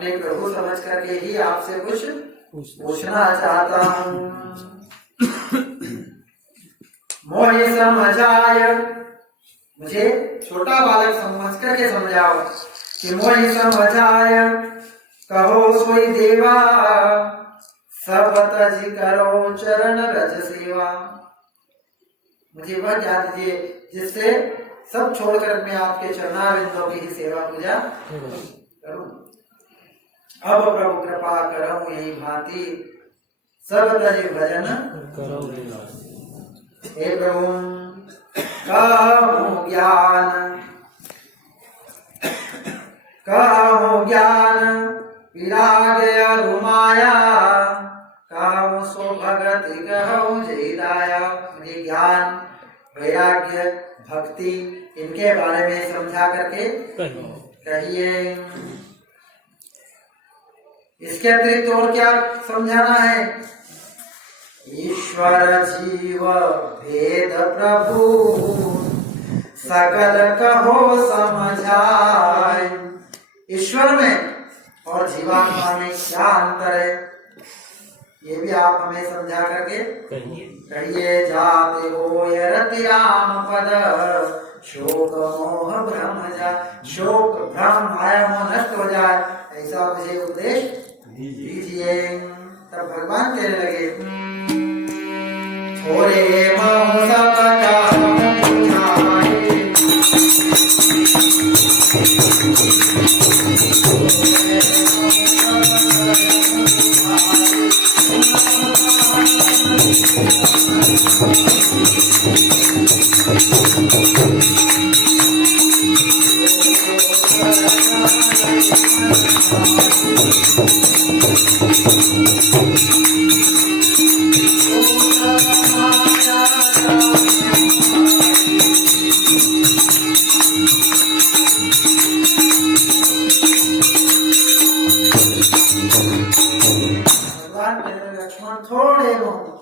अपने प्रभु समझ करके ही आपसे कुछ पूछना चाहता हूँ। मोहि समझाय, मुझे छोटा बालक समझ करके समझाओ कि मोहि समझाय कहो सोई देवा, सब तज करो चरण रज सेवा। मुझे वह ज्ञान दीजिए जिससे सब छोड़कर मैं आपके चरणारविंदों की ही सेवा पूजा करूं। अब प्रभु कृपा करूं यही भांति, सब तज भजन करो। हे प्रभु कहूं ज्ञान विराग अरुमाया, कहूं सो भगति कहूं जय दाया। मुझे ज्ञान वैराग्य भक्ति इनके बारे में समझा करके कहिए। इसके अतिरिक्त और क्या समझाना है? ईश्वर जीव भेद प्रभु, सकल कहो समझाए। ईश्वर में और जीवात्मा में क्या अंतर है, ये भी आप हमें समझा करके कहिए। जाते हो रति राम पद, शोक मोह भ्रम जाए। शोक भ्रम माया मोह नष्ट हो जाए, ऐसा मुझे उपदेश दीजिए। तब भगवान कहने लगे, थोड़े मोह सब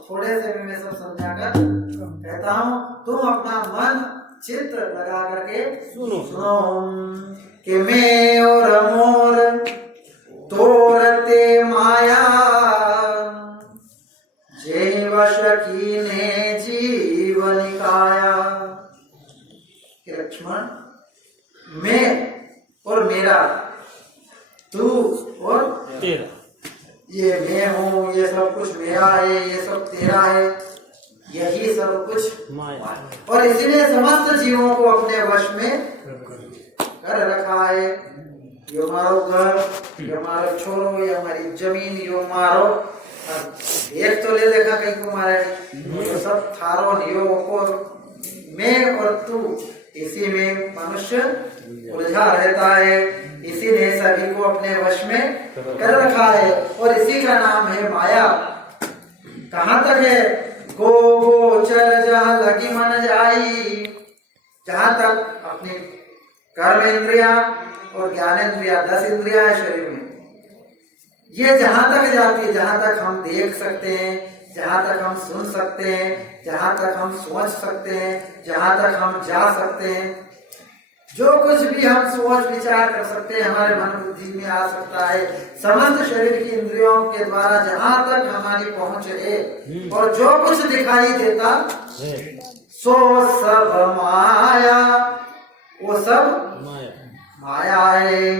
थोड़े से मैं सब समझाकर कहता हूँ, तुम अपना मन चित्त लगा करके सुनो कि मैं और मोर तोरते माया, जय वश कीने जीवन काया। लक्ष्मण मैं और मेरा, तू और तेरा, ये मैं हूँ, ये सब कुछ मेरा है, ये सब तेरा है, यही सब कुछ माया। और इसने समस्त जीवों को अपने वश में कर रखा है। ये मारो घर, ये मारो छोरो, ये हमारी जमीन, ये मारो एक तो ले देखा कहीं को मारे, तो सब थारो नियो और मैं और तू, इसी में मनुष्य उलझा रहता है। इसी ने सभी को अपने वश में कर रखा है और इसी का नाम है माया। कहाँ तक है? गो गो चल जहाँ लगी मन जाई, जहाँ तक अपनी कर्म इंद्रिया और ज्ञानेंद्रिया 10 इंद्रिया है शरीर में, ये जहाँ तक जाती है, जहाँ तक हम देख सकते हैं, जहाँ तक हम सुन सकते हैं, जहाँ तक हम सोच सकते हैं, जहाँ तक हम जा सकते हैं, जो कुछ भी हम सोच विचार कर सकते हैं, हमारे मन बुद्धि में आ सकता है, समस्त शरीर की इंद्रियों के द्वारा जहाँ तक हमारी पहुंच है, और जो कुछ दिखाई देता सो सब माया, वो सब माया है।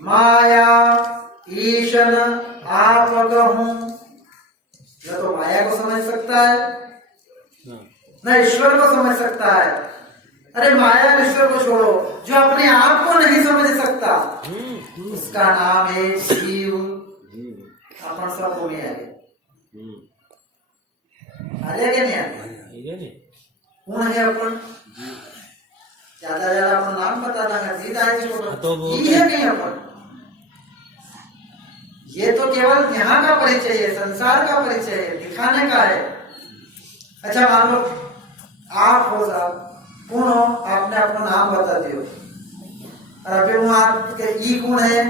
माया ईशन आप कहूं, न तो माया को समझ सकता है न ईश्वर को समझ सकता है। अरे माया ईश्वर को छोड़ो, जो अपने आप को नहीं समझ सकता उसका नाम है जीव। अपन सब को नहीं आगे आगे नहीं आगे कौन है अपन? ज्यादा ज्यादा अपन नाम बता देंगे, जीत आएगी ये नहीं अपन। ये तो केवल यहाँ का परिचय है, संसार का परिचय है, दिखाने का है। अच्छा मान लो आप हो साहब, कौन हो? आपने अपना नाम बता दियो, और अभी वहाँ आपके ई कौन है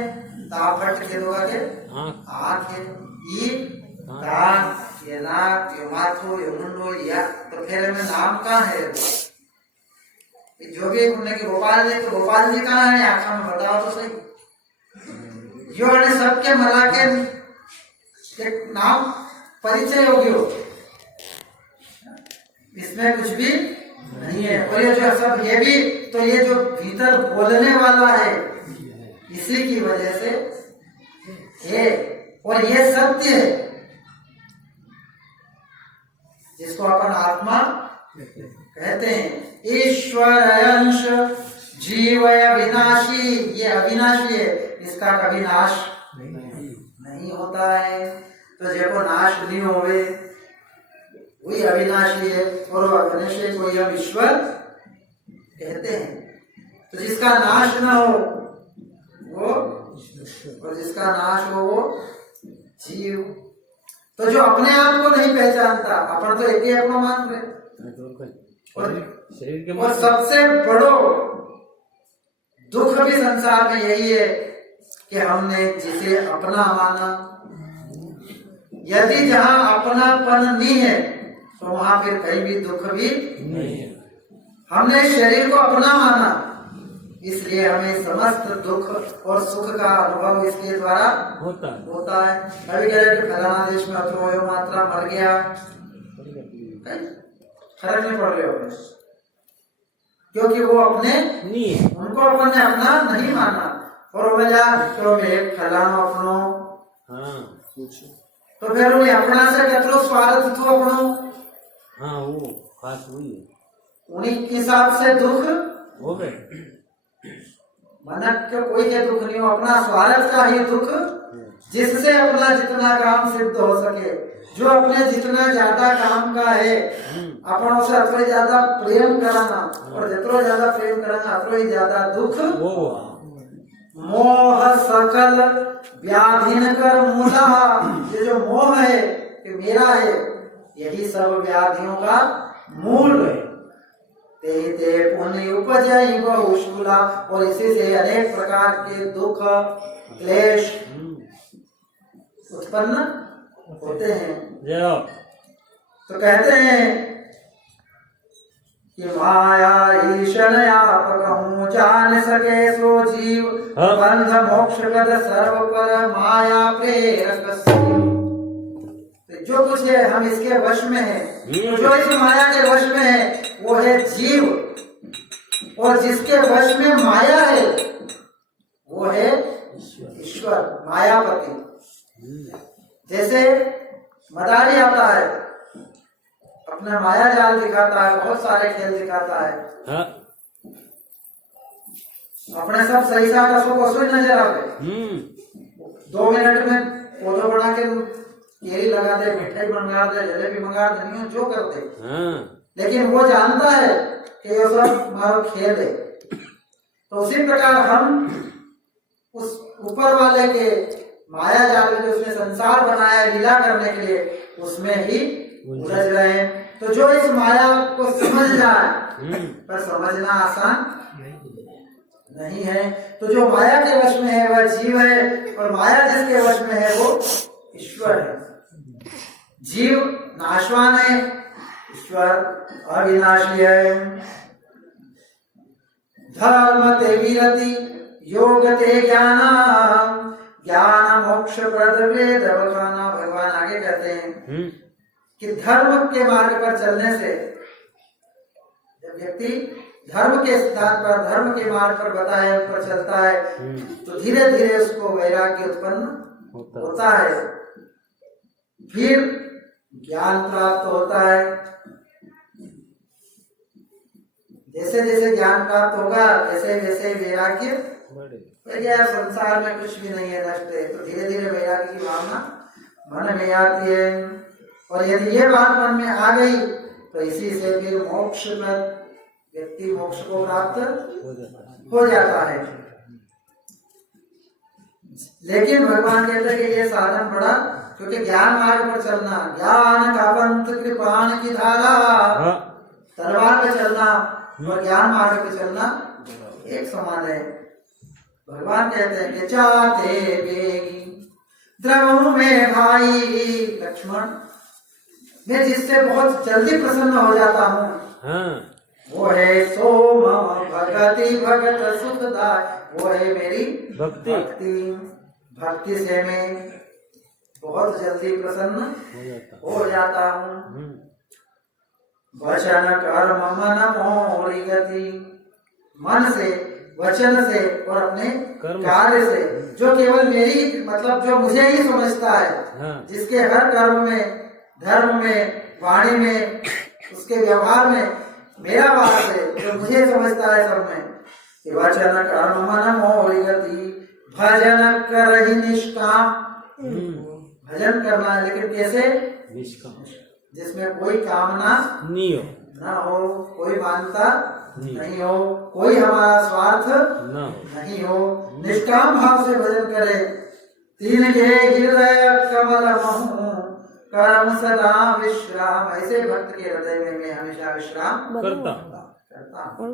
तो आप फट के दोगा के आँख है, ई कान, ये नाक, ये माथो, ये मुंडो, या तो फिर में नाम कहाँ है? जो भी घूमने की गोपाल जी, तो गोपाल जी कहाँ है आखा में बताओ तो सही। जो है सबके मला के एक नाम परिचय होगी हो, इसमें कुछ भी नहीं है। और ये जो सब ये भी तो ये जो भीतर बोलने वाला है इसी की वजह से है, और ये सत्य है जिसको अपन आत्मा कहते हैं। ईश्वर अंश जीव अविनाशी, ये अविनाशी है, इसका कभी नाश नहीं होता है। तो देखो नाश नहीं होवे वही अविनाशी है, और अविनाशी को हम ईश्वर कहते हैं। तो जिसका नाश न हो वो, और जिसका नाश हो वो जीव। तो जो अपने आप को नहीं पहचानता, अपन तो एक ही अपना मान रहे, और सबसे बड़ो दुख भी संसार में यही है कि हमने जिसे अपना माना। यदि जहां अपनापन नहीं है तो वहां फिर कहीं भी दुख भी नहीं है। हमने शरीर को अपना माना, इसलिए हमें समस्त दुख और सुख का अनुभव इसके द्वारा होता है। अभी कह रहे फलाना देश में अथर्वयो मात्रा मर गया, फर्क नहीं पड़ रहा हो, क्योंकि वो अपने नहीं है, उनको अपन ने अपना नहीं माना। और बोला तो मैं फलाना अपनो, तो फिर उन्हें अपना से कतरो स्वार्थ थो अपनो, हाँ वो खास हुई है, उन्हीं के हिसाब से दुख हो गए। मनक के कोई के दुख नहीं हो, अपना स्वार्थ का ही दुख, जिससे अपना जितना काम सिद्ध हो सके। जो अपने जितना ज्यादा काम का है अपन उसे अथवा ज्यादा प्रेम कराना, और जितना ज्यादा प्रेम कराना अथवा ही ज्यादा दुख। मोह सकल व्याधिन कर मूला, ये जो मोह है कि मेरा है, यही सब व्याधियों का मूल है। ते पुण्य उपजई बहुशूला, और इसी से अनेक प्रकार के दुख क्लेश उत्पन्न होते हैं। तो कहते हैं कि माया ईशन आप कहूँ जान सके सो जीव, बंध मोक्ष कद सर्व पर माया प्रेरक। जो कुछ है हम इसके वश में है, जो इस माया के वश में है वो है जीव, और जिसके वश में माया है वो है ईश्वर, मायापति। जैसे मदारी आता है, अपना माया जाल दिखाता है, बहुत सारे खेल दिखाता है, अपने सब सही साथ को नजर आवे। 2 मिनट में फोटो बना के केरी लगा दे, मिठाई मंगा दे, जलेबी मंगा दे, नहीं जो करते, लेकिन वो जानता है कि ये सब हमारा खेल है। तो उसी प्रकार हम उस ऊपर वाले के माया जाल में जो उसने संसार बनाया लीला करने के लिए, उसमें ही उलझ रहे हैं। तो जो इस माया को समझ जाए, पर समझना आसान नहीं है। तो जो माया के वश में है वह जीव है, और माया जिसके वश में है वो ईश्वर है। जीव नाशवान है, ईश्वर अविनाशी है। धर्म ते वीरति योग ते ज्ञान, ज्ञान मोक्ष प्रद वेद वखाना। भगवान आगे कहते हैं कि धर्म के मार्ग पर चलने से, जब व्यक्ति धर्म के सिद्धांत पर, धर्म के मार्ग पर बताए पर चलता है, तो धीरे धीरे उसको वैराग्य उत्पन्न होता है, फिर ज्ञान प्राप्त होता है। जैसे जैसे ज्ञान प्राप्त होगा वैसे वैसे वैराग्य, यार संसार में कुछ भी नहीं है, नष्ट है, तो धीरे धीरे वैराग्य की भावना मन में आती है। और यदि ये बात मन में आ गई तो इसी से फिर मोक्ष में व्यक्ति मोक्ष को प्राप्त हो जाता है। लेकिन भगवान कहते हैं कि ये साधन बड़ा, क्योंकि ज्ञान मार्ग पर चलना, ज्ञान का पंथ कृपाण की धारा, तलवार पे चलना और ज्ञान मार्ग पे चलना एक समान है। भगवान कहते हैं कि चाहते बेगी द्रवों में भाई लक्ष्मण, मैं जिससे बहुत जल्दी प्रसन्न हो जाता हूँ, वो है सो मम भगति भगत सुखदाय, वो है मेरी भक्ति भक्ति से मैं बहुत जल्दी प्रसन्न हो जाता हूँ। वचन कर्म मन मोरी गति, मन से, वचन से और अपने कार्य से, जो केवल मेरी मतलब जो मुझे ही समझता है, जिसके हर कर्म में, धर्म में, वाणी में, उसके व्यवहार में मेरा वास है, जो मुझे समझता है सब में। वचन कर्म मन मोरी गति, भजन कर ही निष्काम, भजन करना है लेकिन कैसे? निष्काम, जिसमें कोई कामना नहीं हो, ना हो, कोई मानता नहीं हो, कोई हमारा स्वार्थ नहीं हो, निष्काम भाव से भजन करे। तीन के हृदय कमल महू कर्म सदा विश्राम, ऐसे भक्त के हृदय में मैं हमेशा विश्राम करता हूँ।